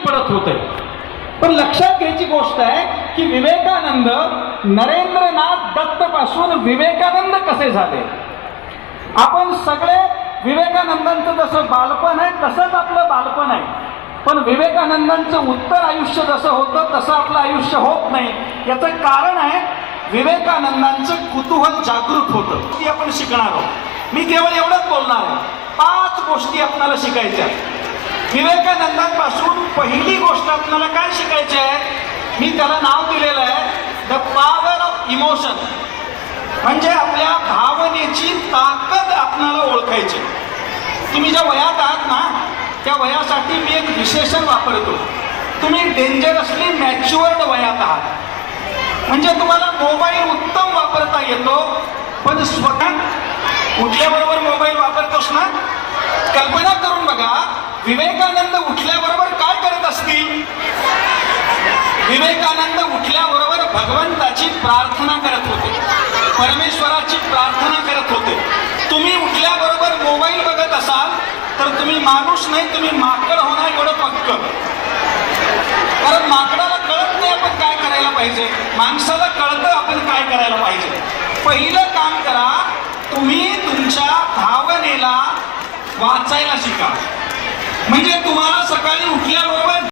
पडत होते। पण लक्षात घ्यायची गोष्ट आहे की विवेकानंद नरेंद्रनाथ दत्त पासून विवेकानंद कसे झाले। आपण सगळे विवेकानंदांचं जसं बालपण आहे तसंच आपलं बालपण आहे, पण विवेकानंदांचं उत्तर आयुष्य जसं होतं तसं आपलं आयुष्य होत नाही। याचं कारण आहे विवेकानंदांचं कुतूहल जागृत होतं। ती आपण शिकणार आहोत। मी केवळ एवढंच बोलणार आहे, 5 गोष्टी आपल्याला शिकायच्या। विवेकानंदांपासून पहिली गोष्ट आपल्याला काय शिकायची आहे, मी त्याला नाव दिलेलं आहे द पॉवर ऑफ इमोशन, म्हणजे आपल्या भावनेची ताकद आपल्याला ओळखायची। तुम्ही ज्या वयात आहात ना त्या वयासाठी मी एक विशेषण वापरतो, तुम्ही डेंजरसली मॅच्युअर्ड वयात आहात। म्हणजे तुम्हाला मोबाईल उत्तम वापरता येतो, पण स्वतः उठल्याबरोबर मोबाईल वापरतोस ना। कल्पना करून बघा, विवेकानंद उठल्याबरोबर काय करत असतील। विवेकानंद उठल्याबरोबर भगवंताची प्रार्थना करत होते, परमेश्वराची प्रार्थना करत होते। तुम्ही उठल्याबरोबर मोबाईल बघत असाल तर तुम्ही माणूस नाही, तुम्ही माकड होणार एवढं पक्क। कारण माकडाला कळत नाही आपण काय करायला पाहिजे, माणसाला कळतं आपण काय करायला पाहिजे। पहिलं काम करा, तुम्ही तुमच्या भावनेला वाचायला शिका। म्हणजे तुम्हाला सकाळी उठल्याबरोबर